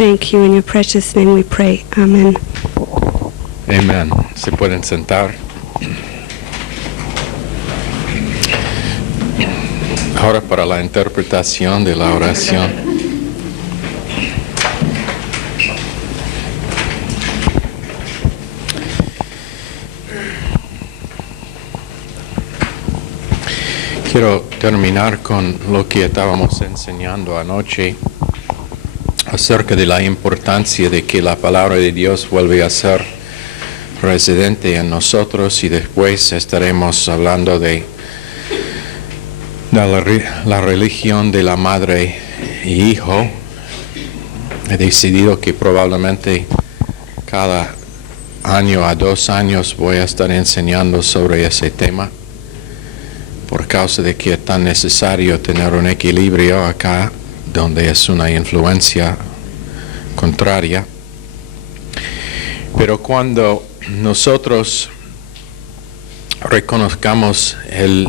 thank you. In your precious name we pray. Amen. Amén. Se pueden sentar. Ahora para la interpretación de la oración. Quiero terminar con lo que estábamos enseñando anoche acerca de la importancia de que la palabra de Dios vuelva a ser residente en nosotros, y después estaremos hablando de la religión de la madre y hijo. He decidido que probablemente cada año a 2 años voy a estar enseñando sobre ese tema, por causa de que es tan necesario tener un equilibrio acá, donde es una influencia contraria. Pero cuando nosotros reconozcamos el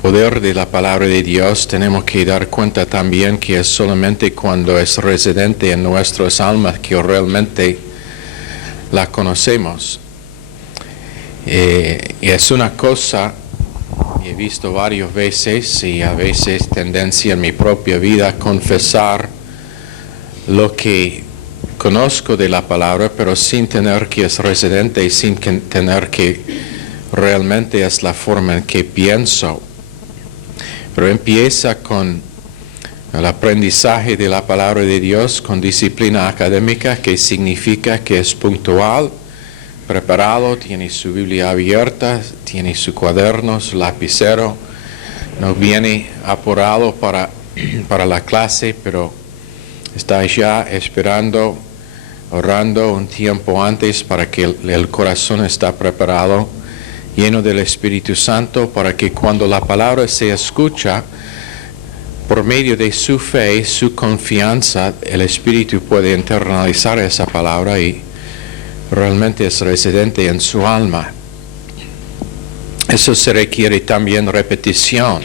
poder de la palabra de Dios, tenemos que dar cuenta también que es solamente cuando es residente en nuestras almas que realmente la conocemos. Es una cosa, he visto varias veces, y a veces tendencia en mi propia vida a confesar lo que conozco de la palabra, pero sin tener que es residente y sin tener que realmente es la forma en que pienso. Pero empieza con el aprendizaje de la palabra de Dios, con disciplina académica, que significa que es puntual, preparado, tiene su Biblia abierta, tiene su cuaderno, su lapicero, no viene apurado para la clase, pero está ya esperando, orando un tiempo antes para que el corazón está preparado, lleno del Espíritu Santo, para que cuando la palabra se escucha, por medio de su fe, su confianza, el Espíritu puede internalizar esa palabra y realmente es residente en su alma. Eso se requiere también repetición.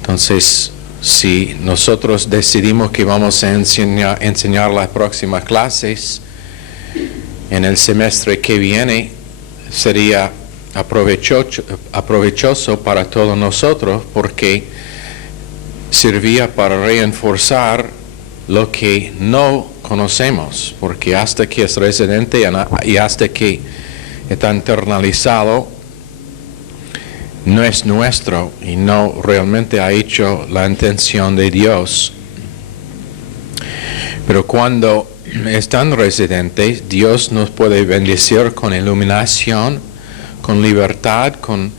Entonces, si nosotros decidimos que vamos a enseñar las próximas clases en el semestre que viene, sería aprovechoso para todos nosotros, porque servía para reforzar lo que no conocemos, porque hasta que es residente y hasta que está internalizado, no es nuestro y no realmente ha hecho la intención de Dios. Pero cuando están residentes, Dios nos puede bendecir con iluminación, con libertad, con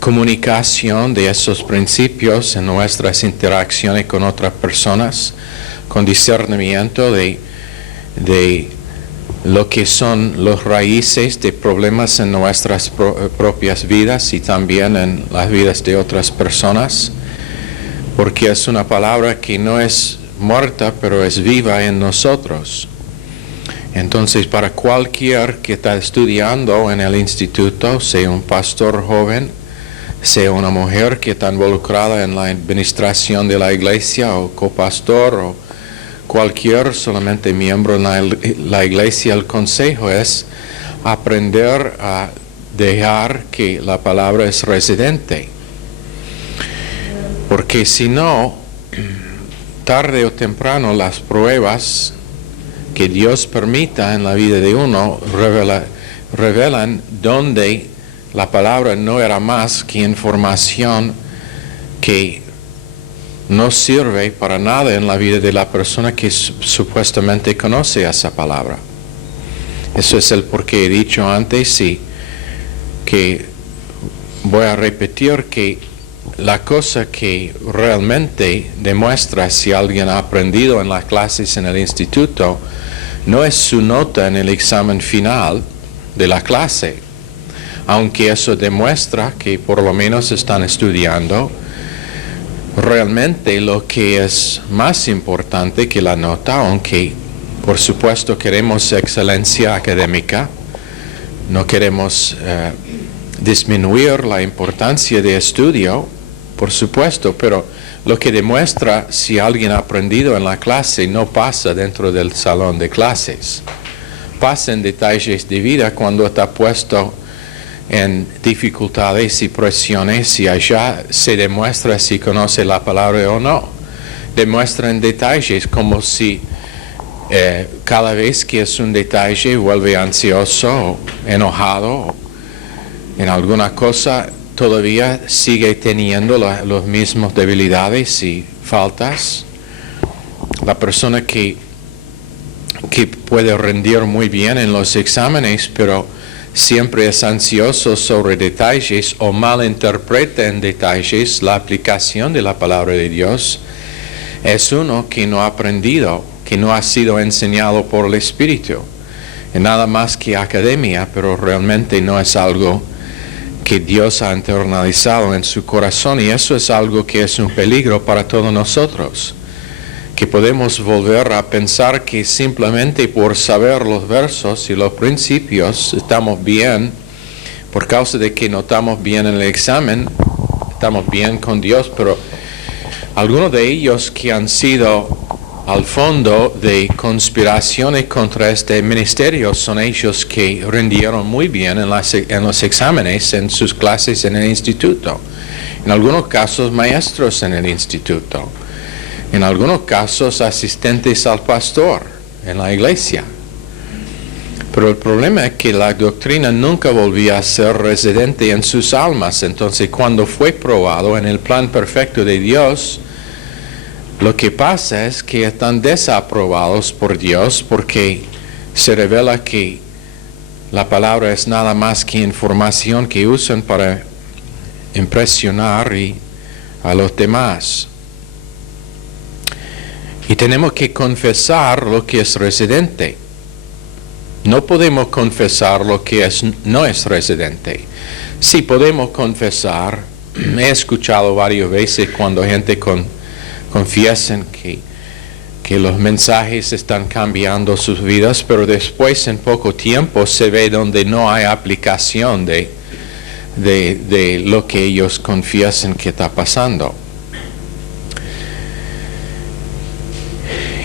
comunicación de esos principios en nuestras interacciones con otras personas, con discernimiento de lo que son los raíces de problemas en nuestras propias vidas y también en las vidas de otras personas, porque es una palabra que no es muerta, pero es viva en nosotros. Entonces, para cualquier que está estudiando en el instituto, sea un pastor joven, sea una mujer que está involucrada en la administración de la iglesia, o copastor, o cualquier solamente miembro en la iglesia, el consejo es aprender a dejar que la palabra es residente. Porque si no, tarde o temprano las pruebas que Dios permita en la vida de uno revelan donde la palabra no era más que información que no sirve para nada en la vida de la persona que supuestamente conoce esa palabra. Eso es el por qué he dicho antes, y que voy a repetir que la cosa que realmente demuestra si alguien ha aprendido en las clases en el instituto no es su nota en el examen final de la clase, aunque eso demuestra que por lo menos están estudiando. Realmente lo que es más importante que la nota, aunque por supuesto queremos excelencia académica, no queremos disminuir la importancia de estudio, por supuesto, pero lo que demuestra si alguien ha aprendido en la clase no pasa dentro del salón de clases. Pasa en detalles de vida cuando está puesto en dificultades y presiones y allá se demuestra si conoce la palabra o no. Demuestra en detalles como si cada vez que es un detalle vuelve ansioso, enojado, en alguna cosa todavía sigue teniendo los mismos debilidades y faltas. La persona que puede rendir muy bien en los exámenes, pero siempre es ansioso sobre detalles o malinterpreta en detalles la aplicación de la palabra de Dios, es uno que no ha aprendido, que no ha sido enseñado por el Espíritu. Es nada más que academia, pero realmente no es algo que Dios ha internalizado en su corazón, y eso es algo que es un peligro para todos nosotros, que podemos volver a pensar que simplemente por saber los versos y los principios estamos bien, por causa de que no estamos bien en el examen, estamos bien con Dios, pero algunos de ellos que han sido al fondo de conspiraciones contra este ministerio son ellos que rindieron muy bien en los exámenes, en sus clases en el instituto. En algunos casos maestros en el instituto. En algunos casos asistentes al pastor en la iglesia. Pero el problema es que la doctrina nunca volvía a ser residente en sus almas. Entonces, cuando fue probado en el plan perfecto de Dios, lo que pasa es que están desaprobados por Dios porque se revela que la palabra es nada más que información que usan para impresionar a los demás. Y tenemos que confesar lo que es residente. No podemos confesar lo que no es residente. Sí podemos confesar. He escuchado varias veces cuando gente confiesan que los mensajes están cambiando sus vidas, pero después en poco tiempo se ve donde no hay aplicación de lo que ellos confiesan que está pasando.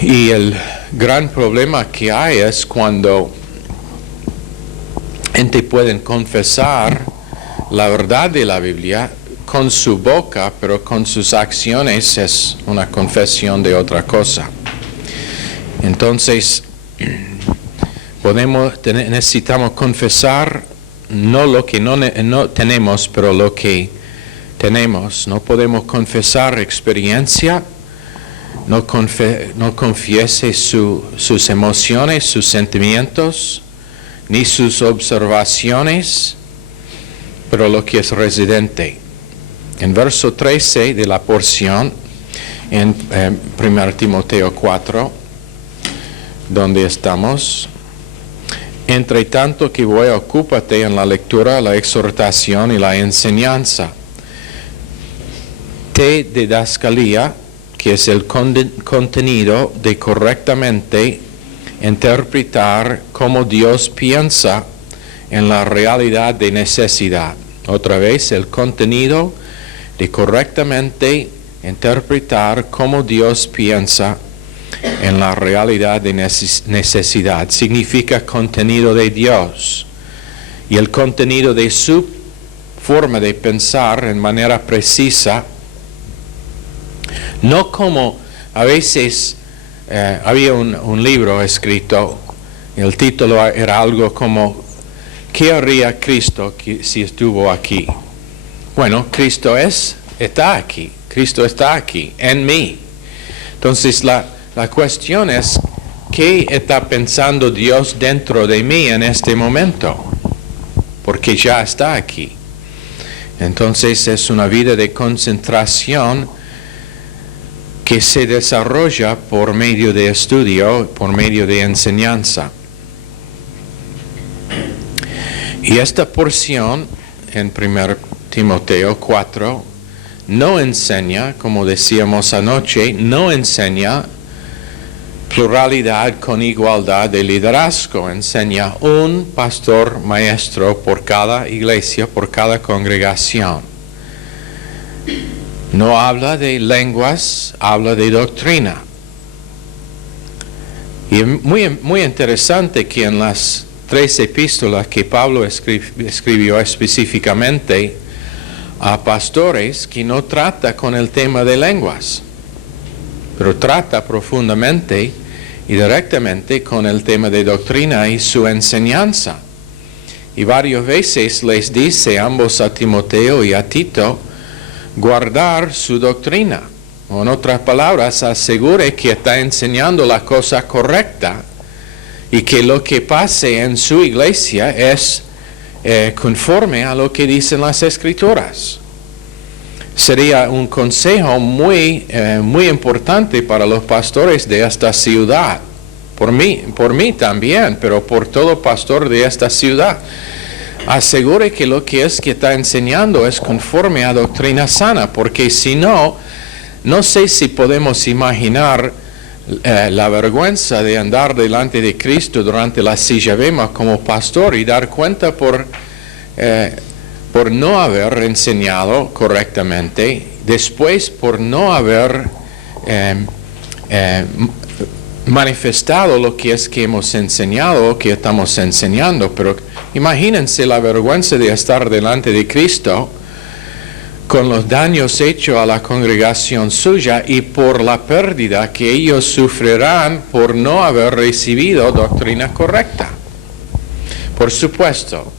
Y el gran problema que hay es cuando gente puede confesar la verdad de la Biblia con su boca, pero con sus acciones es una confesión de otra cosa. Entonces, necesitamos confesar no lo que no tenemos, pero lo que tenemos. No podemos confesar experiencia. No confiese sus emociones, sus sentimientos, ni sus observaciones, pero lo que es residente. En verso 13 de la porción, en 1 Timoteo 4, donde estamos, entre tanto que voy, ocúpate en la lectura, la exhortación y la enseñanza. Te didascalía, que es el contenido de correctamente interpretar cómo Dios piensa en la realidad de necesidad. Otra vez, el contenido de correctamente interpretar cómo Dios piensa en la realidad de necesidad. Significa contenido de Dios y el contenido de su forma de pensar en manera precisa. No como a veces había un libro escrito, el título era algo como ¿qué haría Cristo si estuvo aquí? Bueno, Cristo está aquí, Cristo está aquí, en mí. Entonces la cuestión es, ¿qué está pensando Dios dentro de mí en este momento? Porque ya está aquí. Entonces es una vida de concentración que se desarrolla por medio de estudio, por medio de enseñanza. Y esta porción en 1 Timoteo 4 no enseña, como decíamos anoche, no enseña pluralidad con igualdad de liderazgo. Enseña un pastor maestro por cada iglesia, por cada congregación. No habla de lenguas, habla de doctrina. Y es muy interesante que en las 3 epístolas que Pablo escribió específicamente a pastores, que no trata con el tema de lenguas, pero trata profundamente y directamente con el tema de doctrina y su enseñanza. Y varias veces les dice ambos a Timoteo y a Tito guardar su doctrina. O en otras palabras, asegure que está enseñando la cosa correcta y que lo que pase en su iglesia es conforme a lo que dicen las Escrituras. Sería un consejo muy importante para los pastores de esta ciudad. Por mí también, pero por todo pastor de esta ciudad. Asegure que lo que está enseñando es conforme a doctrina sana, porque si no, no sé si podemos imaginar la vergüenza de andar delante de Cristo durante la silla bema como pastor y dar cuenta por no haber enseñado correctamente, después por no haber manifestado lo que es que hemos enseñado o que estamos enseñando. Pero imagínense la vergüenza de estar delante de Cristo con los daños hechos a la congregación suya y por la pérdida que ellos sufrirán por no haber recibido doctrina correcta. Por supuesto,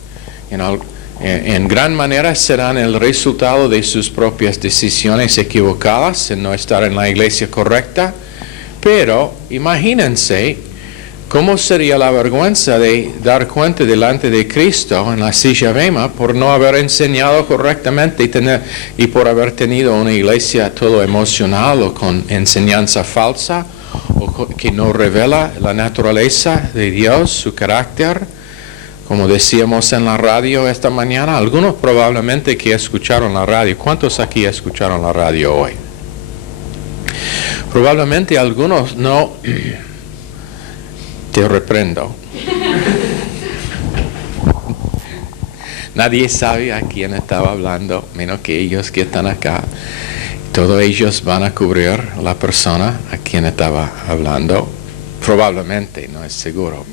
en gran manera serán el resultado de sus propias decisiones equivocadas en no estar en la iglesia correcta, pero imagínense cómo sería la vergüenza de dar cuenta delante de Cristo en la silla bema por no haber enseñado correctamente y por haber tenido una iglesia todo emocional o con enseñanza falsa o que no revela la naturaleza de Dios, su carácter. Como decíamos en la radio esta mañana, algunos probablemente que escucharon la radio. ¿Cuántos aquí escucharon la radio hoy? Probablemente algunos no. Te reprendo. Nadie sabe a quién estaba hablando, menos que ellos que están acá. Todos ellos van a cubrir la persona a quien estaba hablando. Probablemente, no es seguro,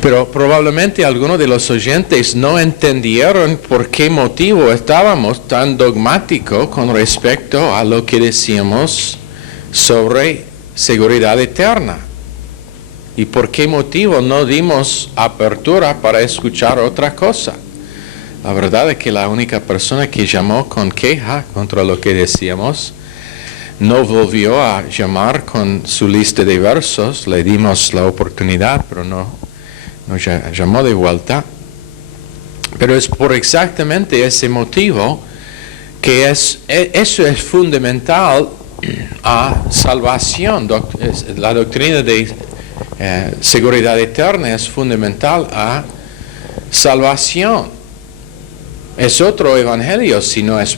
pero probablemente algunos de los oyentes no entendieron por qué motivo estábamos tan dogmáticos con respecto a lo que decíamos sobre seguridad eterna. ¿Y por qué motivo no dimos apertura para escuchar otra cosa? La verdad es que la única persona que llamó con queja contra lo que decíamos no volvió a llamar con su lista de versos. Le dimos la oportunidad, pero no llamó de vuelta. Pero es por exactamente ese motivo que eso es fundamental a salvación. La doctrina de seguridad eterna es fundamental a salvación. Es otro evangelio si no es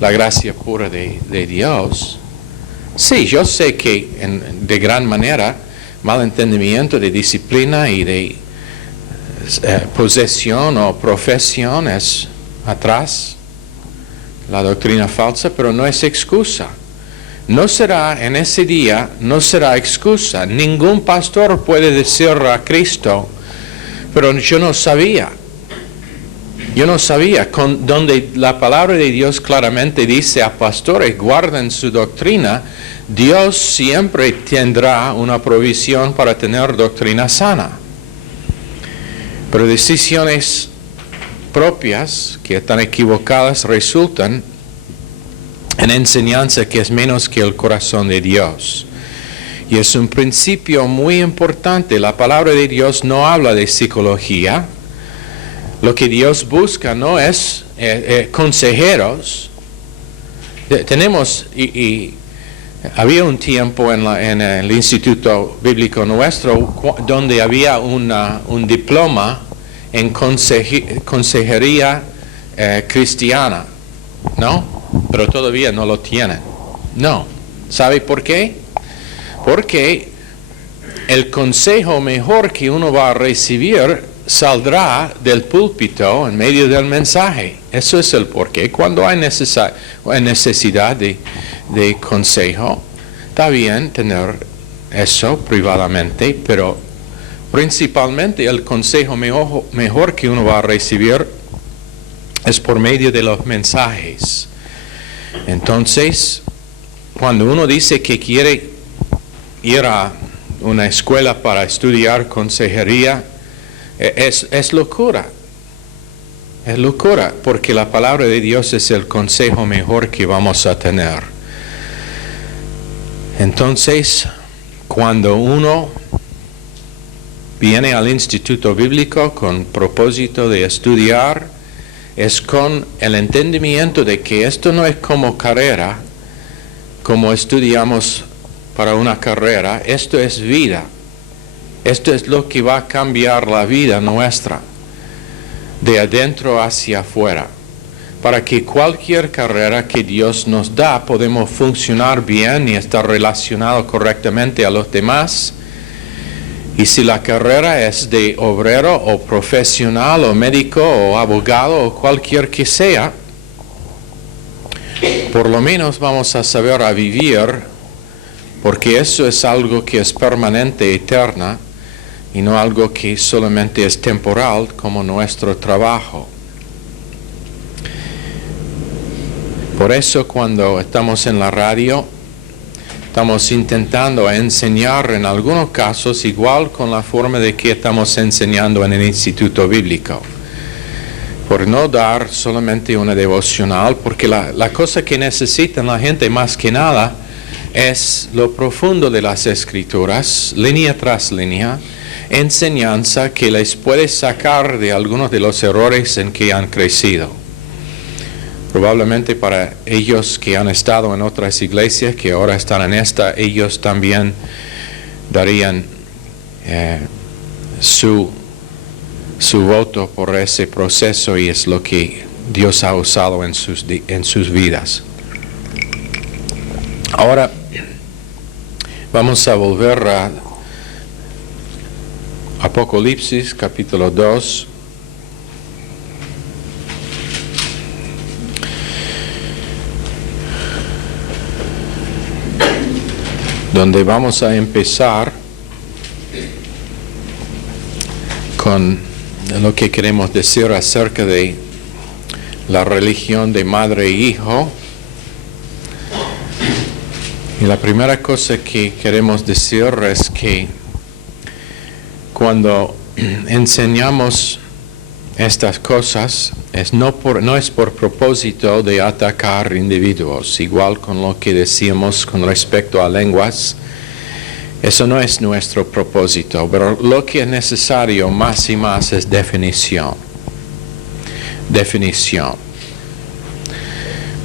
la gracia pura de Dios. Sí, yo sé que de gran manera malentendimiento de disciplina y de posesión o profesión es atrás la doctrina falsa, pero no es excusa. No será en ese día, no será excusa. Ningún pastor puede decir a Cristo, pero yo no sabía. Donde la palabra de Dios claramente dice a pastores, guarden su doctrina, Dios siempre tendrá una provisión para tener doctrina sana. Pero decisiones propias que están equivocadas resultan en enseñanza que es menos que el corazón de Dios. Y es un principio muy importante. La palabra de Dios no habla de psicología. Lo que Dios busca no es consejeros. Tenemos, y había un tiempo en el Instituto Bíblico nuestro donde había un diploma en consejería cristiana, ¿no? Pero todavía no lo tienen. No. ¿Sabe por qué? Porque el consejo mejor que uno va a recibir saldrá del púlpito en medio del mensaje. Eso es el porqué. Cuando hay necesidad de consejo, está bien tener eso privadamente, pero principalmente el consejo mejor que uno va a recibir es por medio de los mensajes. Entonces, cuando uno dice que quiere ir a una escuela para estudiar consejería, es locura. Es locura, porque la palabra de Dios es el consejo mejor que vamos a tener. Entonces, cuando uno viene al instituto bíblico con propósito de estudiar, es con el entendimiento de que esto no es como carrera, como estudiamos para una carrera, esto es vida. Esto es lo que va a cambiar la vida nuestra, de adentro hacia afuera. Para que cualquier carrera que Dios nos da, podemos funcionar bien y estar relacionados correctamente a los demás. Y si la carrera es de obrero o profesional o médico o abogado o cualquier que sea, por lo menos vamos a saber a vivir, porque eso es algo que es permanente, eterna, y no algo que solamente es temporal como nuestro trabajo. Por eso cuando estamos en la radio, estamos intentando enseñar en algunos casos igual con la forma de que estamos enseñando en el instituto bíblico. Por no dar solamente una devocional, porque la cosa que necesita la gente más que nada es lo profundo de las escrituras, línea tras línea, enseñanza que les puede sacar de algunos de los errores en que han crecido. Probablemente para ellos que han estado en otras iglesias, que ahora están en esta, ellos también darían su voto por ese proceso, y es lo que Dios ha usado en sus vidas. Ahora vamos a volver a Apocalipsis capítulo 2. Donde vamos a empezar con lo que queremos decir acerca de la religión de madre e hijo. Y la primera cosa que queremos decir es que cuando enseñamos estas cosas, no es por propósito de atacar individuos, igual con lo que decíamos con respecto a lenguas. Eso no es nuestro propósito, pero lo que es necesario más y más es definición. Definición.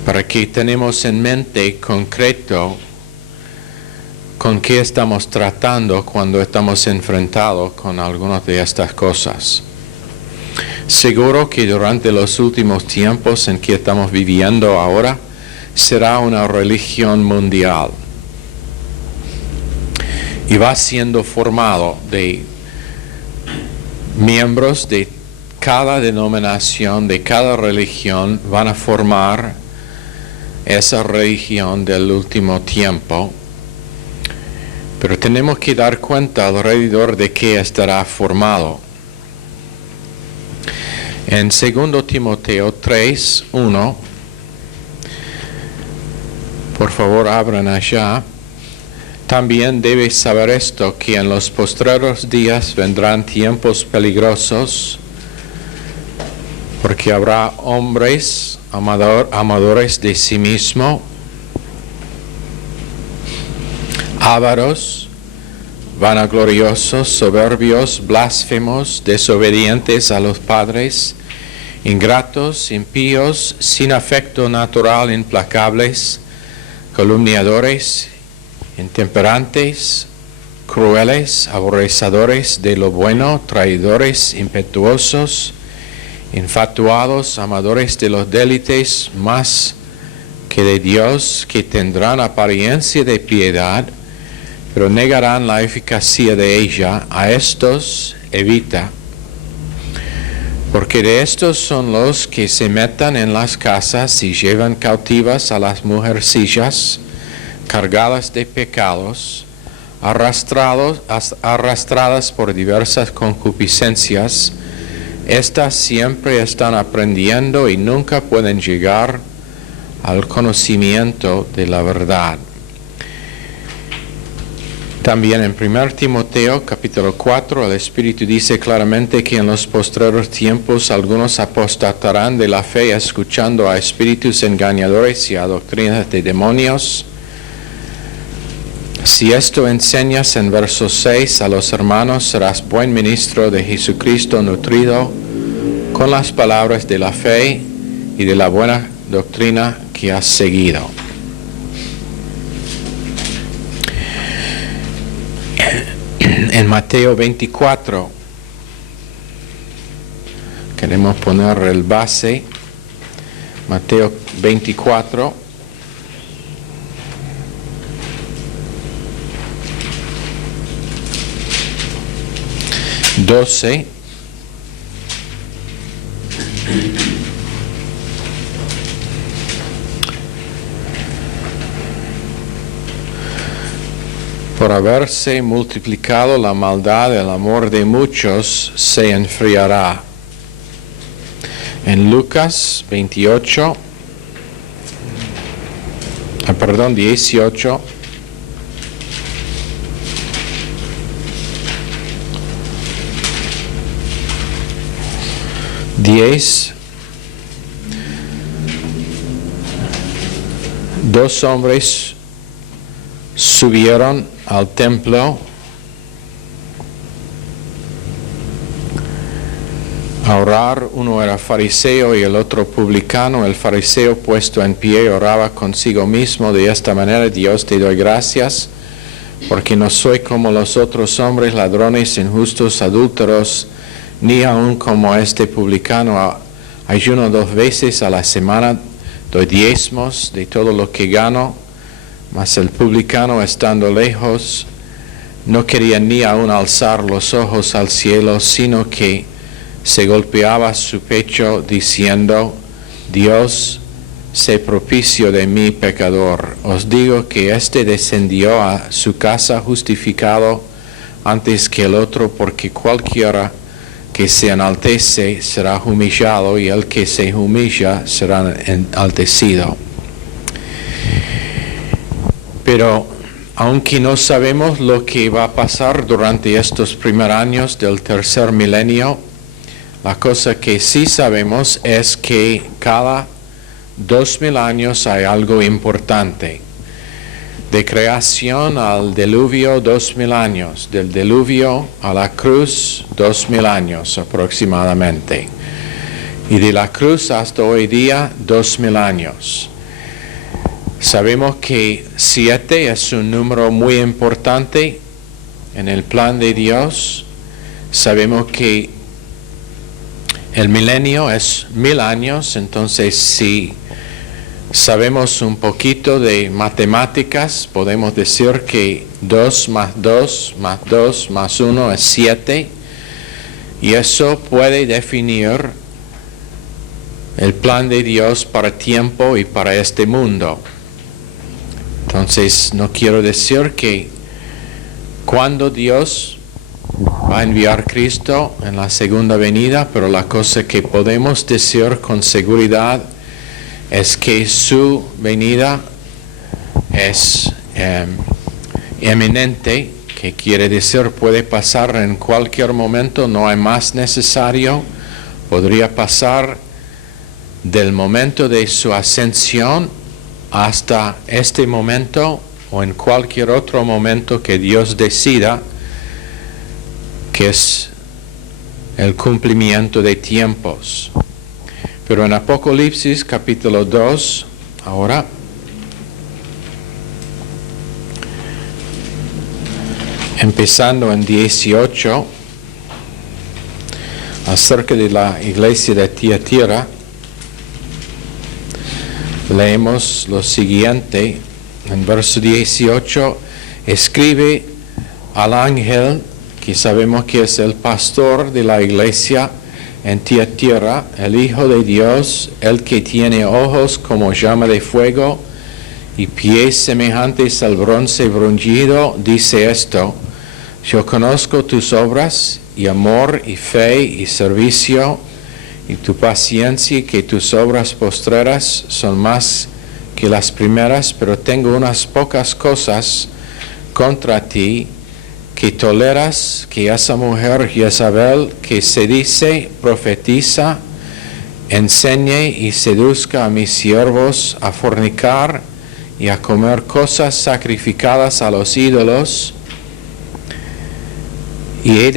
Para que tenemos en mente concreto con qué estamos tratando cuando estamos enfrentados con algunas de estas cosas. Seguro que durante los últimos tiempos en que estamos viviendo ahora, será una religión mundial. Y va siendo formado de miembros de cada denominación, de cada religión, van a formar esa religión del último tiempo. Pero tenemos que dar cuenta alrededor de qué estará formado. En 2 Timoteo 3:1, por favor abran allá. También debes saber esto, que en los postreros días vendrán tiempos peligrosos, porque habrá hombres amadores de sí mismo, ávaros, vanagloriosos, soberbios, blasfemos, desobedientes a los padres, ingratos, impíos, sin afecto natural, implacables, calumniadores, intemperantes, crueles, aborrecedores de lo bueno, traidores, impetuosos, infatuados, amadores de los deleites más que de Dios, que tendrán apariencia de piedad, pero negarán la eficacia de ella. A estos evita, Porque de estos son los que se metan en las casas y llevan cautivas a las mujercillas, cargadas de pecados, arrastradas por diversas concupiscencias. Estas siempre están aprendiendo y nunca pueden llegar al conocimiento de la verdad. También en 1 Timoteo capítulo 4 el Espíritu dice claramente que en los postreros tiempos algunos apostatarán de la fe escuchando a espíritus engañadores y a doctrinas de demonios. Si esto enseñas en verso 6 a los hermanos, serás buen ministro de Jesucristo, nutrido con las palabras de la fe y de la buena doctrina que has seguido. En Mateo 24 queremos poner el base. Mateo 24 12 Por haberse multiplicado la maldad, el amor de muchos se enfriará. En Lucas 18, 10, dos hombres subieron al templo a orar. Uno era fariseo y el otro publicano. El fariseo, puesto en pie, oraba consigo mismo de esta manera: Dios, te doy gracias porque no soy como los otros hombres, ladrones, injustos, adúlteros, ni aun como este publicano. Ayuno 2 veces a la semana, doy diezmos de todo lo que gano. Mas el publicano, estando lejos, no quería ni aun alzar los ojos al cielo, sino que se golpeaba su pecho, diciendo: Dios, sé propicio de mí, pecador. Os digo que éste descendió a su casa justificado antes que el otro, porque cualquiera que se enaltece será humillado, y el que se humilla será enaltecido. Pero aunque no sabemos lo que va a pasar durante estos primeros años del tercer milenio, la cosa que sí sabemos es que cada 2000 años hay algo importante. De creación al diluvio, 2000 años. Del diluvio a la cruz, 2000 años aproximadamente. Y de la cruz hasta hoy día, 2000 años. Sabemos que 7 es un número muy importante en el plan de Dios. Sabemos que el milenio es 1000 años, entonces si sabemos un poquito de matemáticas, podemos decir que 2 más 2 más 2 más 1 es 7, y eso puede definir el plan de Dios para tiempo y para este mundo. Entonces, no quiero decir que cuando Dios va a enviar a Cristo en la segunda venida, pero la cosa que podemos decir con seguridad es que su venida es eminente, que quiere decir puede pasar en cualquier momento, no hay más necesario, podría pasar del momento de su ascensión hasta este momento o en cualquier otro momento que Dios decida, que es el cumplimiento de tiempos. Pero en Apocalipsis capítulo 2, ahora, empezando en 18, acerca de la iglesia de Tiatira, leemos lo siguiente. En verso 18, escribe al ángel, que sabemos que es el pastor de la iglesia en tierra, el Hijo de Dios, el que tiene ojos como llama de fuego y pies semejantes al bronce bruñido, dice esto: yo conozco tus obras, y amor, y fe, y servicio, y tu paciencia, y que tus obras postreras son más que las primeras, pero tengo unas pocas cosas contra ti, que toleras que esa mujer Jezabel, que se dice profetiza, enseñe y seduzca a mis siervos a fornicar y a comer cosas sacrificadas a los ídolos, y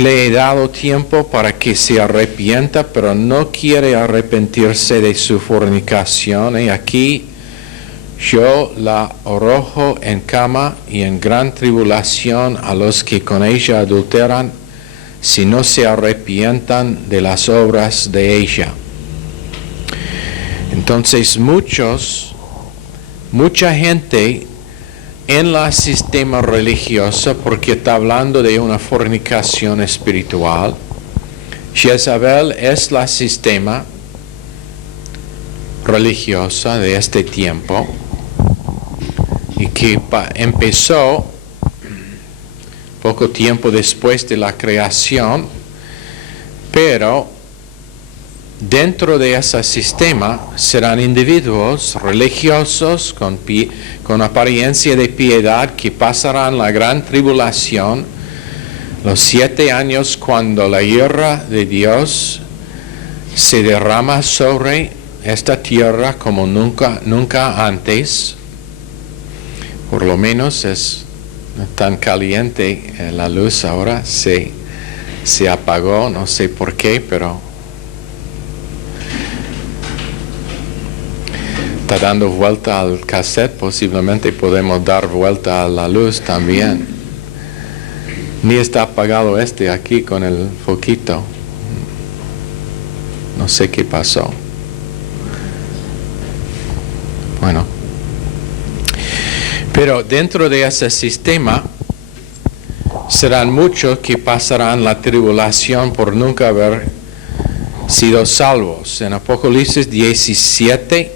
le he dado tiempo para que se arrepienta, pero no quiere arrepentirse de su fornicación, y aquí yo la arrojo en cama y en gran tribulación a los que con ella adulteran, si no se arrepientan de las obras de ella. Entonces mucha gente en el sistema religioso, porque está hablando de una fornicación espiritual. Jezabel es el sistema religiosa de este tiempo, y que empezó poco tiempo después de la creación, pero dentro de ese sistema serán individuos religiosos con apariencia de piedad que pasarán la gran tribulación, los 7 años cuando la ira de Dios se derrama sobre esta tierra como nunca antes. Por lo menos es tan caliente la luz ahora, se apagó, no sé por qué, pero está dando vuelta al cassette, posiblemente podemos dar vuelta a la luz también. Ni está apagado aquí con el foquito. No sé qué pasó. Bueno. Pero dentro de ese sistema serán muchos que pasarán la tribulación por nunca haber sido salvos. En Apocalipsis 17,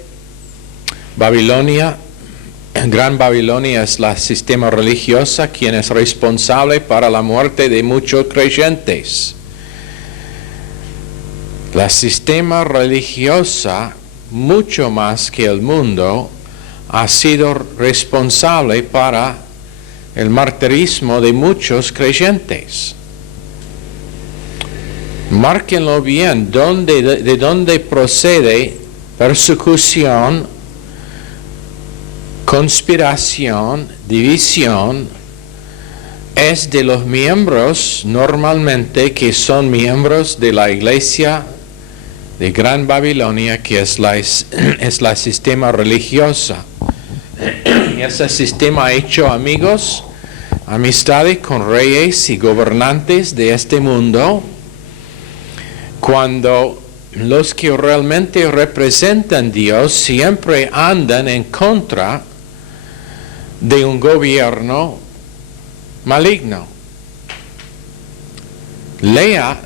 Babilonia, Gran Babilonia es el sistema religioso quien es responsable para la muerte de muchos creyentes. El sistema religioso, mucho más que el mundo, ha sido responsable para el martirismo de muchos creyentes. Márquenlo bien, de dónde procede persecución, conspiración, división, es de los miembros normalmente que son miembros de la iglesia de Gran Babilonia, que es la sistema religiosa. Ese sistema ha hecho amistades con reyes y gobernantes de este mundo, cuando los que realmente representan a Dios siempre andan en contra de un gobierno maligno. Lea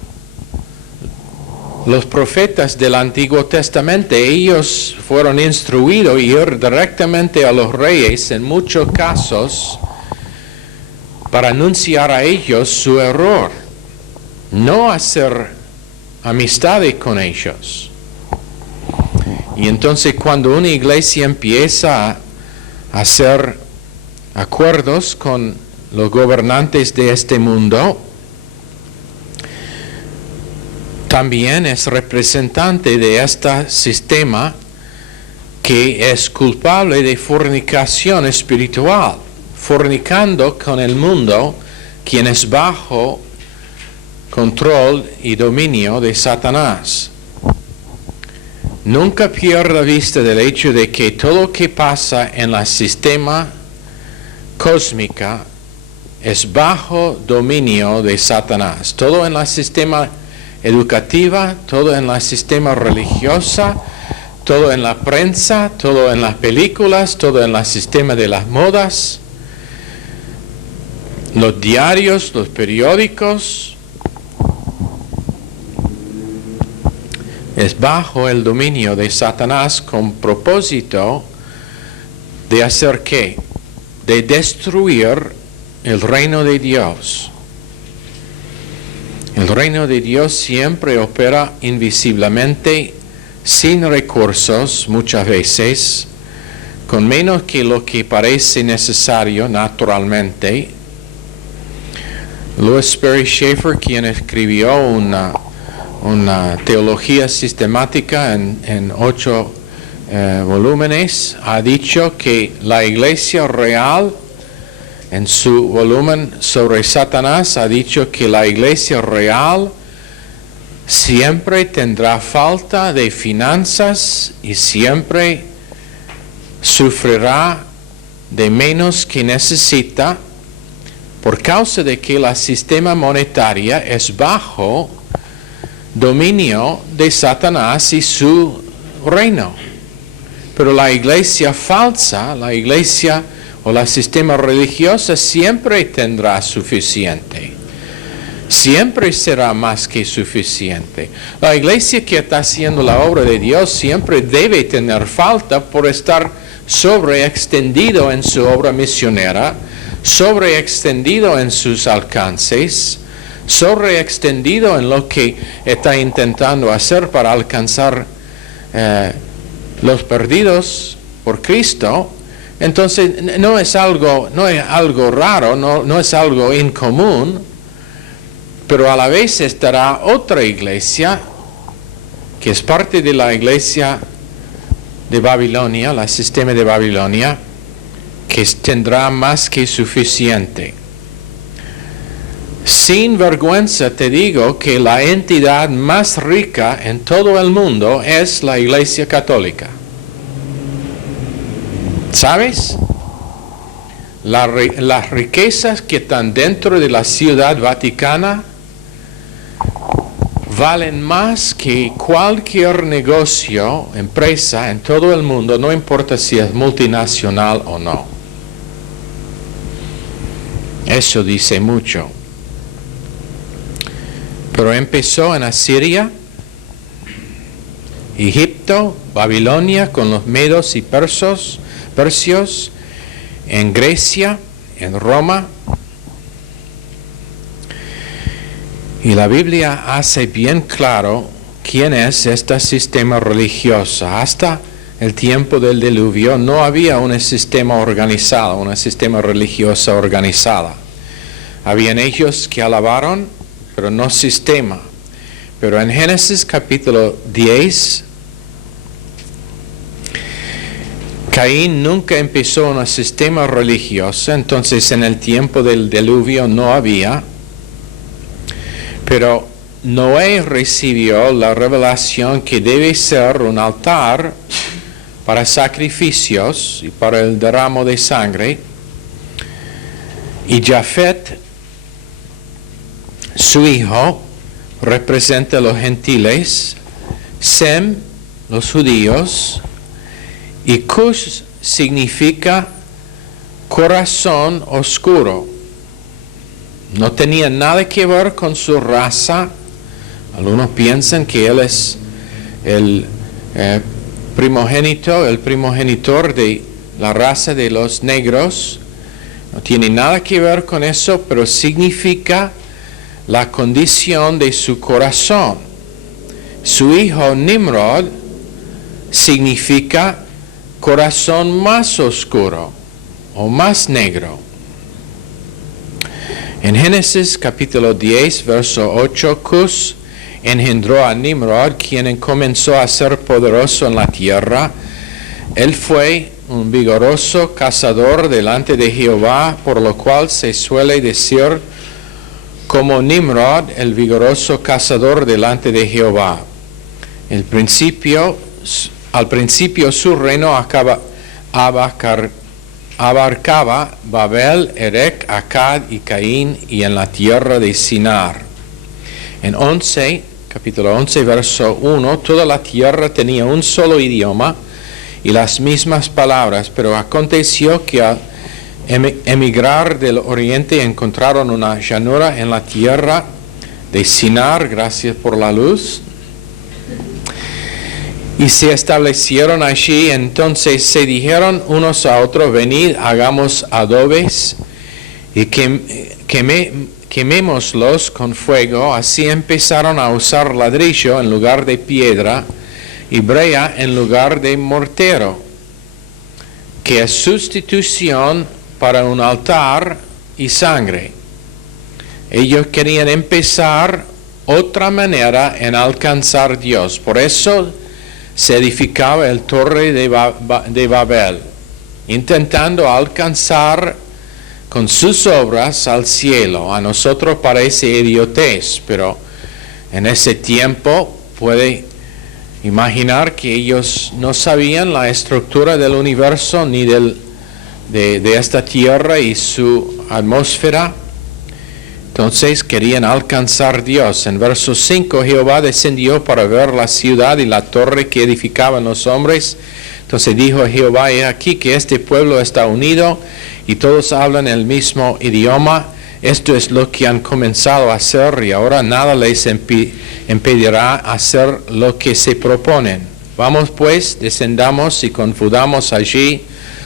los profetas del Antiguo Testamento. Ellos fueron instruidos a ir directamente a los reyes en muchos casos para anunciar a ellos su error, no hacer amistades con ellos. Y entonces cuando una iglesia empieza a hacer acuerdos con los gobernantes de este mundo, también es representante de este sistema que es culpable de fornicación espiritual, fornicando con el mundo, quien es bajo control y dominio de Satanás. Nunca pierda vista del hecho de que todo lo que pasa en el sistema cósmico es bajo dominio de Satanás. Todo en el sistema educativa, todo en el sistema religioso, todo en la prensa, todo en las películas, todo en el sistema de las modas, los diarios, los periódicos, es bajo el dominio de Satanás con propósito de hacer ¿qué? De destruir el reino de Dios. El reino de Dios siempre opera invisiblemente, sin recursos muchas veces, con menos que lo que parece necesario naturalmente. Louis Sperry Schaeffer, quien escribió una teología sistemática en 8 volúmenes, ha dicho que la iglesia real, en su volumen sobre Satanás, ha dicho que la iglesia real siempre tendrá falta de finanzas y siempre sufrirá de menos que necesita por causa de que el sistema monetario es bajo dominio de Satanás y su reino. Pero la iglesia falsa, la iglesia o la sistema religiosa siempre tendrá suficiente. Siempre será más que suficiente. La iglesia que está haciendo la obra de Dios siempre debe tener falta por estar sobreextendido en su obra misionera, sobreextendido en sus alcances, sobreextendido en lo que está intentando hacer para alcanzar los perdidos por Cristo. Entonces no es algo raro, no es algo incomún, pero a la vez estará otra iglesia que es parte de la iglesia de Babilonia, el sistema de Babilonia, que tendrá más que suficiente. Sin vergüenza te digo que la entidad más rica en todo el mundo es la Iglesia Católica. ¿Sabes? Las riquezas que están dentro de la ciudad vaticana valen más que cualquier negocio, empresa en todo el mundo, no importa si es multinacional o no. Eso dice mucho. Pero empezó en Asiria, Egipto, Babilonia con los medos y persios, en Grecia, en Roma. Y la Biblia hace bien claro quién es este sistema religioso. Hasta el tiempo del diluvio no había un sistema organizado, un sistema religioso organizado. Habían ellos que alabaron, pero no sistema. Pero en Génesis capítulo 10, Caín nunca empezó un sistema religioso, entonces en el tiempo del diluvio no había. Pero Noé recibió la revelación que debe ser un altar para sacrificios y para el derramo de sangre. Y Jafet, su hijo, representa a los gentiles, Sem, los judíos, y Cush significa corazón oscuro. No tenía nada que ver con su raza. Algunos piensan que él es el primogenitor de la raza de los negros. No tiene nada que ver con eso, pero significa la condición de su corazón. Su hijo Nimrod significa corazón más oscuro o más negro. En Génesis capítulo 10, verso 8, Cus engendró a Nimrod, quien comenzó a ser poderoso en la tierra. Él fue un vigoroso cazador delante de Jehová, por lo cual se suele decir como Nimrod, el vigoroso cazador delante de Jehová. Al principio su reino abarcaba Babel, Erech, Akkad y Caín, y en la tierra de Sinar. En capítulo 11, verso 1, toda la tierra tenía un solo idioma y las mismas palabras, pero aconteció que al emigrar del oriente encontraron una llanura en la tierra de Sinar, gracias por la luz, Y se establecieron allí. Entonces se dijeron unos a otros: venid, hagamos adobes y quemémoslos con fuego. Así empezaron a usar ladrillo en lugar de piedra y brea en lugar de mortero, que es sustitución para un altar y sangre. Ellos querían empezar otra manera en alcanzar a Dios. Por eso se edificaba el torre de Babel, intentando alcanzar con sus obras al cielo. A nosotros parece idiotez, pero en ese tiempo puede imaginar que ellos no sabían la estructura del universo ni de esta tierra y su atmósfera. Entonces querían alcanzar a Dios. En verso 5, Jehová descendió para ver la ciudad y la torre que edificaban los hombres. Entonces dijo Jehová: he aquí que este pueblo está unido y todos hablan el mismo idioma. Esto es lo que han comenzado a hacer y ahora nada les impedirá hacer lo que se proponen. Vamos pues, descendamos y confundamos allí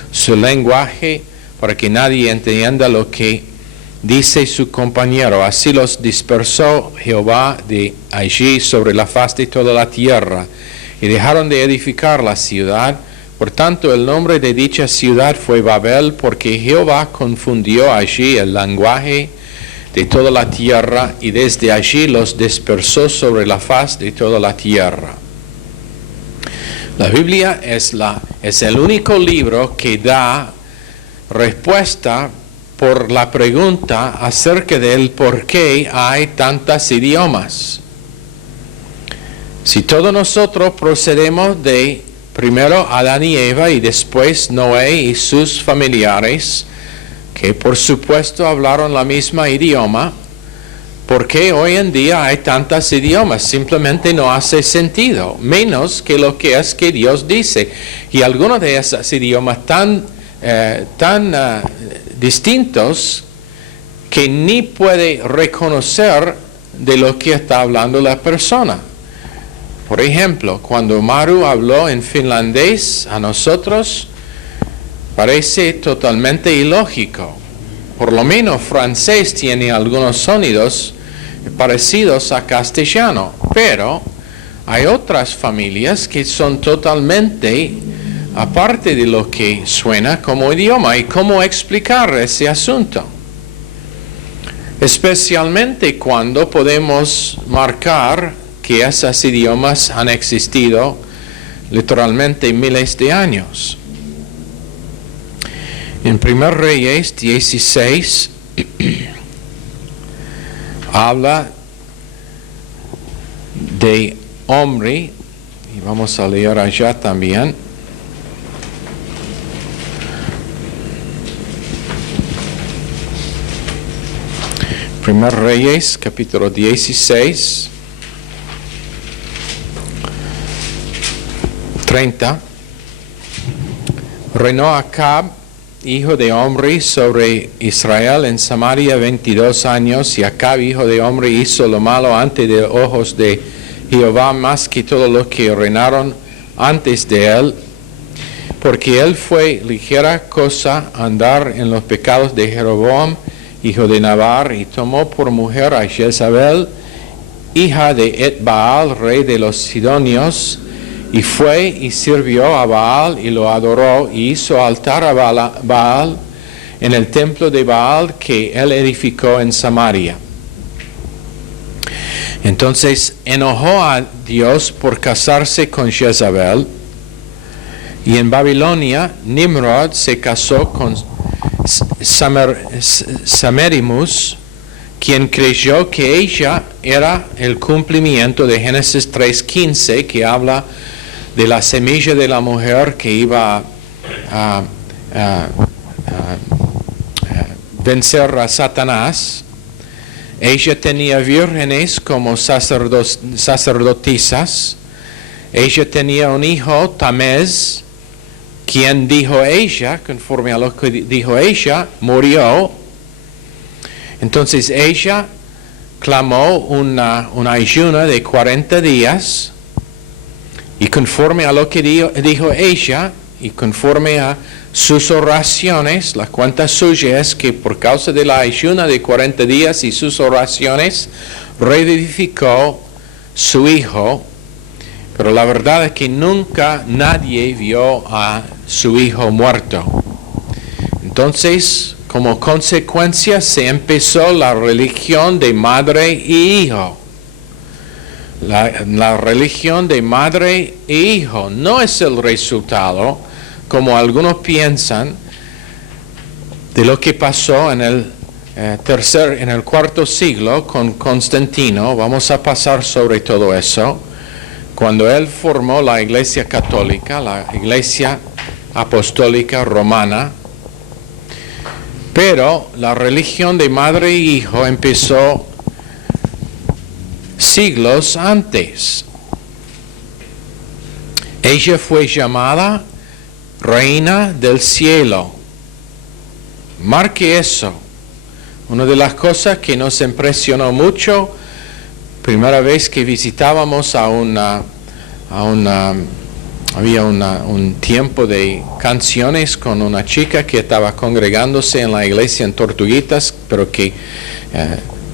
su lenguaje para que nadie entienda lo que dice su compañero. Así los dispersó Jehová de allí sobre la faz de toda la tierra, y dejaron de edificar la ciudad. Por tanto, el nombre de dicha ciudad fue Babel, porque Jehová confundió allí el lenguaje de toda la tierra, y desde allí los dispersó sobre la faz de toda la tierra. La Biblia es el único libro que da respuesta por la pregunta acerca del por qué hay tantos idiomas. Si todos nosotros procedemos de primero Adán y Eva y después Noé y sus familiares, que por supuesto hablaron la misma idioma, ¿por qué hoy en día hay tantos idiomas? Simplemente no hace sentido, menos que lo que es que Dios dice. Y algunos de esos idiomas tan distintos que ni puede reconocer de lo que está hablando la persona. Por ejemplo, cuando Maru habló en finlandés a nosotros, parece totalmente ilógico. Por lo menos francés tiene algunos sonidos parecidos a castellano, pero hay otras familias que son totalmente aparte de lo que suena como idioma. ¿Y cómo explicar ese asunto? Especialmente cuando podemos marcar que esos idiomas han existido literalmente miles de años. En 1 Reyes 16 habla de Omri, y vamos a leer allá también. Primer Reyes, capítulo 16, 30. Reinó Acab, hijo de Omri, sobre Israel en Samaria 22 años, y Acab, hijo de Omri, hizo lo malo ante de ojos de Jehová más que todo lo que reinaron antes de él, porque él fue ligera cosa andar en los pecados de Jeroboam, hijo de Nabar, y tomó por mujer a Jezabel, hija de Etbaal, rey de los Sidonios, y fue y sirvió a Baal y lo adoró, y hizo altar a Baal en el templo de Baal que él edificó en Samaria. Entonces enojó a Dios por casarse con Jezabel, y en Babilonia Nimrod se casó con Samerimus, quien creyó que ella era el cumplimiento de Génesis 3:15, que habla de la semilla de la mujer que iba a vencer a Satanás. Ella tenía vírgenes como sacerdotisas. Ella tenía un hijo, Tamez, quien dijo ella, conforme a lo que dijo ella, murió. Entonces ella clamó un ayuno de 40 días Y conforme a lo que dijo ella, y conforme a sus oraciones, la cuenta suya es que por causa de la ayuna de 40 días y sus oraciones, revivificó su hijo. Pero la verdad es que nunca nadie vio a su hijo muerto. Entonces, como consecuencia, se empezó la religión de madre y hijo. La religión de madre e hijo no es el resultado, como algunos piensan, de lo que pasó en el cuarto siglo con Constantino. Vamos a pasar sobre todo eso. Cuando él formó la Iglesia Católica, la Iglesia Apostólica Romana, pero la religión de madre e hijo empezó siglos antes. Ella fue llamada Reina del Cielo. Marque eso. Una de las cosas que nos impresionó mucho, primera vez que visitábamos había un tiempo de canciones con una chica que estaba congregándose en la iglesia en Tortuguitas, pero que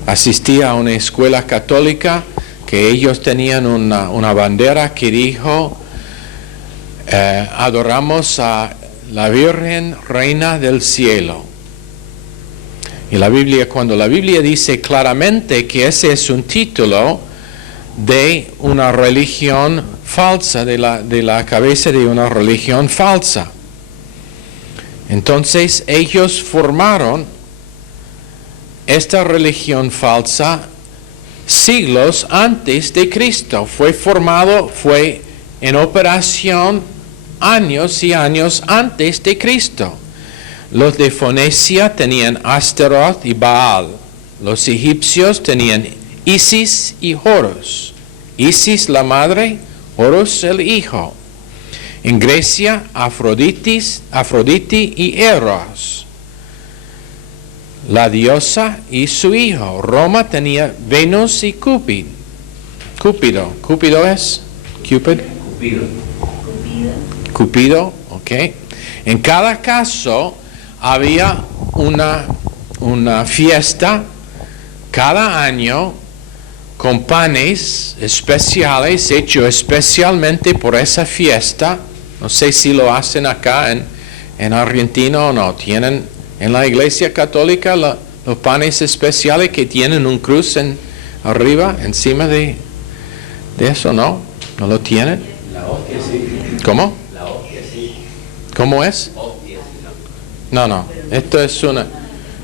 asistía a una escuela católica, que ellos tenían una bandera que dijo, adoramos a la Virgen Reina del Cielo. Y cuando la Biblia dice claramente que ese es un título de una religión falsa, de la cabeza de una religión falsa. Entonces ellos formaron esta religión falsa siglos antes de Cristo. Fue en operación años y años antes de Cristo. Los de Fonecia tenían Astaroth y Baal. Los egipcios tenían Isis y Horus. Isis la madre, Horus el hijo. En Grecia, Afrodite y Eros, la diosa y su hijo. Roma tenía Venus y Cúpido. ¿Cúpido es? Cupido, ok. En cada caso había una fiesta cada año con panes especiales hechos especialmente por esa fiesta. No sé si lo hacen acá en Argentina o no. Tienen en la iglesia católica los panes especiales que tienen un cruz arriba, encima de eso, ¿no? ¿No lo tienen? La hostia sí. ¿Cómo? La hostia sí. ¿Cómo es? Hostia sí. No.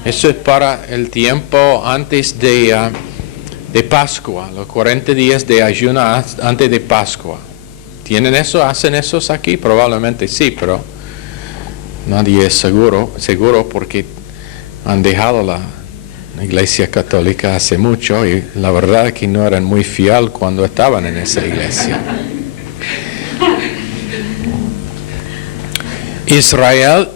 Eso es para el tiempo antes de Pascua, los 40 días de ayuno antes de Pascua. ¿Tienen eso? ¿Hacen esos aquí? Probablemente sí, pero nadie es seguro porque han dejado la iglesia católica hace mucho y la verdad es que no eran muy fieles cuando estaban en esa iglesia. Israel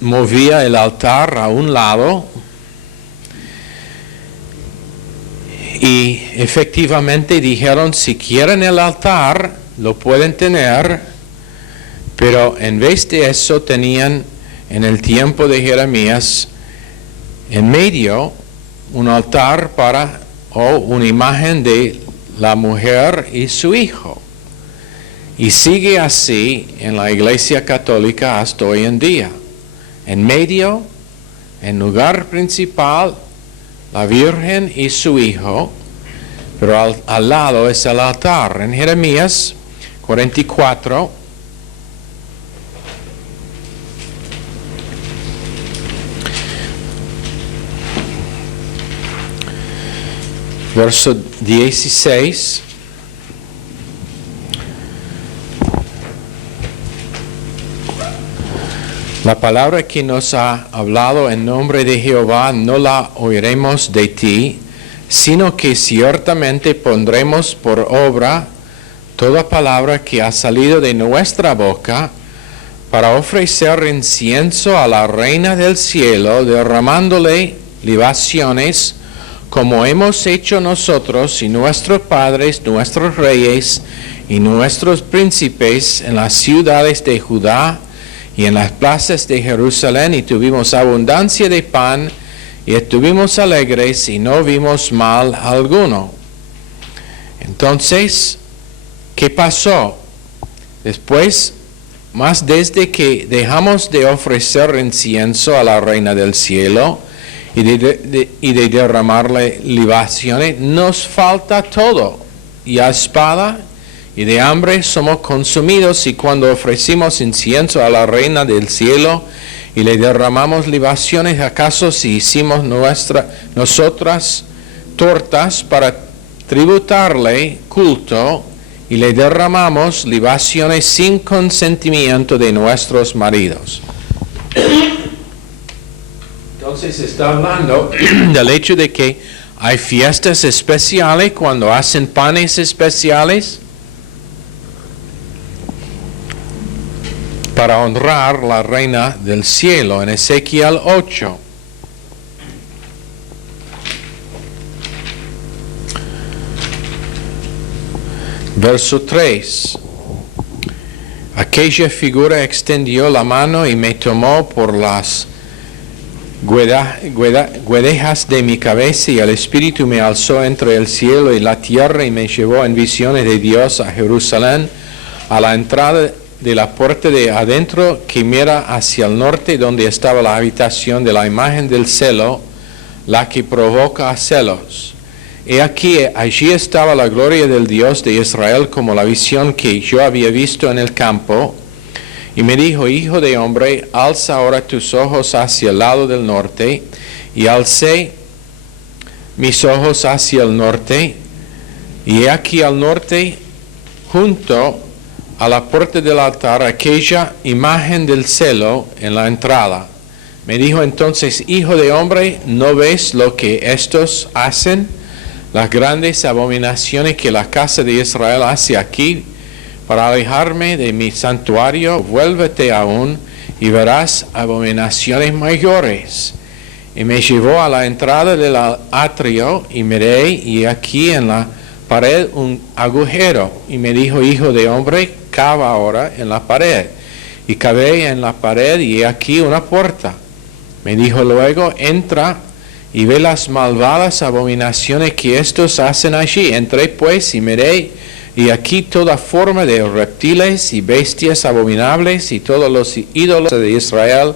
movía el altar a un lado y efectivamente dijeron, si quieren el altar, lo pueden tener, pero en vez de eso tenían en el tiempo de Jeremías en medio un altar o una imagen de la mujer y su hijo. Y sigue así en la iglesia católica hasta hoy en día. En medio, en lugar principal, la Virgen y su hijo, pero al lado es el altar. En Jeremías 44, verso 16, la palabra que nos ha hablado en nombre de Jehová no la oiremos de ti, sino que ciertamente pondremos por obra toda palabra que ha salido de nuestra boca para ofrecer incienso a la Reina del Cielo, derramándole libaciones como hemos hecho nosotros y nuestros padres, nuestros reyes y nuestros príncipes en las ciudades de Judá y en las plazas de Jerusalén, y tuvimos abundancia de pan, y estuvimos alegres y no vimos mal alguno. Entonces, ¿qué pasó? Después, más desde que dejamos de ofrecer incienso a la Reina del Cielo y de derramarle libaciones, nos falta todo, y a espada y de hambre somos consumidos. Y cuando ofrecimos incienso a la Reina del Cielo y le derramamos libaciones, ¿acaso si hicimos nosotras tortas para tributarle culto y le derramamos libaciones sin consentimiento de nuestros maridos? Entonces está hablando del hecho de que hay fiestas especiales cuando hacen panes especiales para honrar la Reina del Cielo en Ezequiel 8. Verso 3. Aquella figura extendió la mano y me tomó por las guedejas de mi cabeza, y el Espíritu me alzó entre el cielo y la tierra y me llevó en visiones de Dios a Jerusalén, a la entrada de la puerta de adentro que mira hacia el norte, donde estaba la habitación de la imagen del celo, la que provoca celos. He aquí, allí estaba la gloria del Dios de Israel, como la visión que yo había visto en el campo. Y me dijo: hijo de hombre, alza ahora tus ojos hacia el lado del norte. Y alcé mis ojos hacia el norte, y he aquí al norte, junto a la puerta del altar, aquella imagen del celo en la entrada. Me dijo entonces: hijo de hombre, ¿no ves lo que estos hacen? Las grandes abominaciones que la casa de Israel hace aquí, para alejarme de mi santuario. Vuélvete aún y verás abominaciones mayores. Y me llevó a la entrada del atrio y miré, y aquí en la pared un agujero. Y me dijo: hijo de hombre, cava ahora en la pared. Y cavé en la pared, y aquí una puerta. Me dijo luego: entra y ve las malvadas abominaciones que estos hacen allí. Entré pues y miré, y aquí toda forma de reptiles y bestias abominables y todos los ídolos de Israel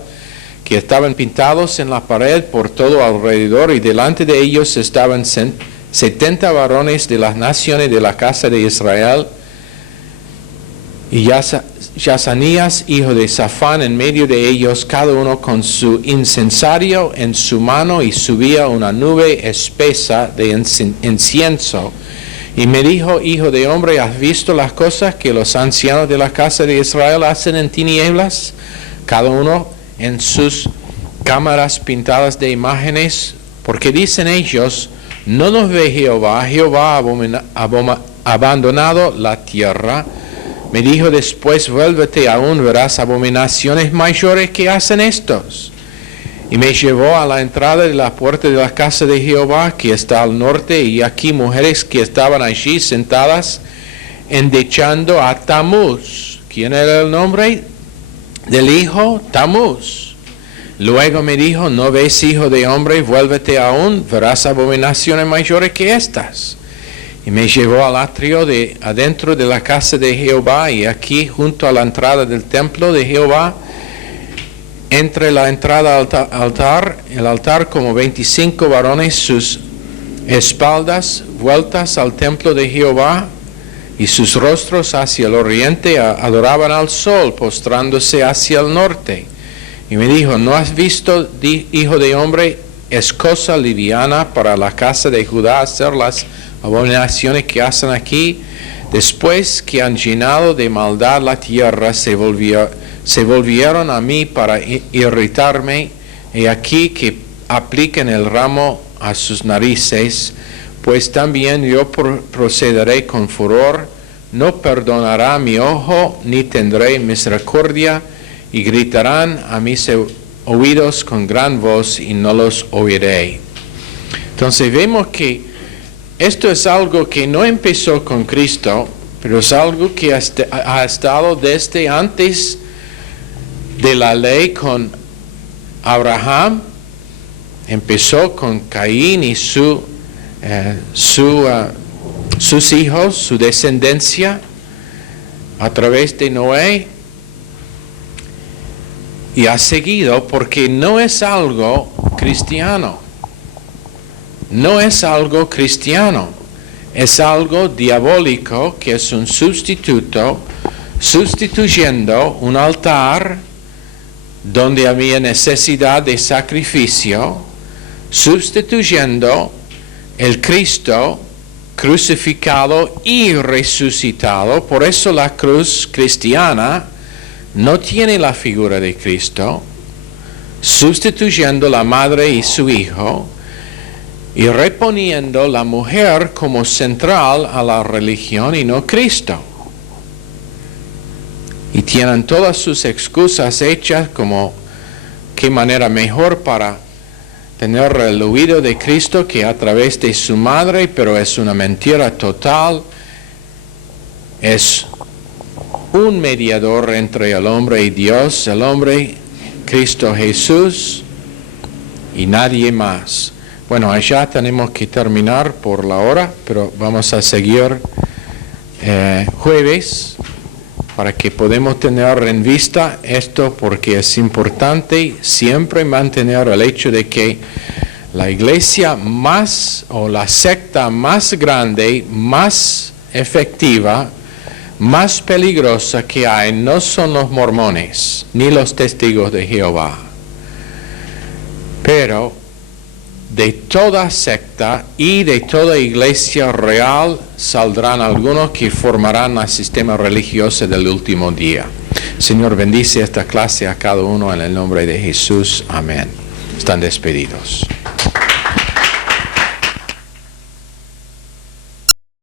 que estaban pintados en la pared por todo alrededor, y delante de ellos estaban 70 varones de las naciones de la casa de Israel, y Yazanías, hijo de Safán, en medio de ellos, cada uno con su incensario en su mano, y subía una nube espesa de incienso. Y me dijo: hijo de hombre, ¿has visto las cosas que los ancianos de la casa de Israel hacen en tinieblas, cada uno en sus cámaras pintadas de imágenes? Porque dicen ellos: ¿no nos ve Jehová? Jehová ha abandonado la tierra. Me dijo después: vuélvete aún, verás abominaciones mayores que hacen estos. Y me llevó a la entrada de la puerta de la casa de Jehová, que está al norte, y aquí mujeres que estaban allí sentadas, endechando a Tamuz. ¿Quién era el nombre del hijo? Tamuz. Luego me dijo: ¿no ves, hijo de hombre? Vuélvete aún, verás abominaciones mayores que estas. Y me llevó al atrio de adentro de la casa de Jehová, y aquí junto a la entrada del templo de Jehová, entre la entrada al el altar, como 25 varones, sus espaldas vueltas al templo de Jehová, y sus rostros hacia el oriente, adoraban al sol, postrándose hacia el norte. Y me dijo: ¿no has visto, hijo de hombre? Es cosa liviana para la casa de Judá hacer las abominaciones que hacen aquí. Después que han llenado de maldad la tierra, se volvieron a mí para irritarme, y aquí que apliquen el ramo a sus narices. Pues también yo procederé con furor, no perdonará mi ojo, ni tendré misericordia, y gritarán a mis oídos con gran voz, y no los oiré. Entonces vemos que esto es algo que no empezó con Cristo, pero es algo que ha estado desde antes de la ley con Abraham. Empezó con Caín y sus hijos, su descendencia, a través de Noé. Y ha seguido porque no es algo cristiano. No es algo cristiano. Es algo diabólico que es un sustituto, sustituyendo un altar donde había necesidad de sacrificio, sustituyendo el Cristo crucificado y resucitado. Por eso la cruz cristiana no tiene la figura de Cristo, sustituyendo la madre y su hijo y reponiendo la mujer como central a la religión y no Cristo. Y tienen todas sus excusas hechas como qué manera mejor para tener el huido de Cristo que a través de su madre, pero es una mentira total. Es un mediador entre el hombre y Dios, el hombre, Cristo Jesús, y nadie más. Bueno, allá tenemos que terminar por la hora, pero vamos a seguir jueves para que podamos tener en vista esto, porque es importante siempre mantener el hecho de que la iglesia más, o la secta más grande, más efectiva, más peligrosa que hay, no son los mormones, ni los testigos de Jehová. Pero de toda secta y de toda iglesia real saldrán algunos que formarán el sistema religioso del último día. Señor, bendice esta clase a cada uno en el nombre de Jesús. Amén. Están despedidos.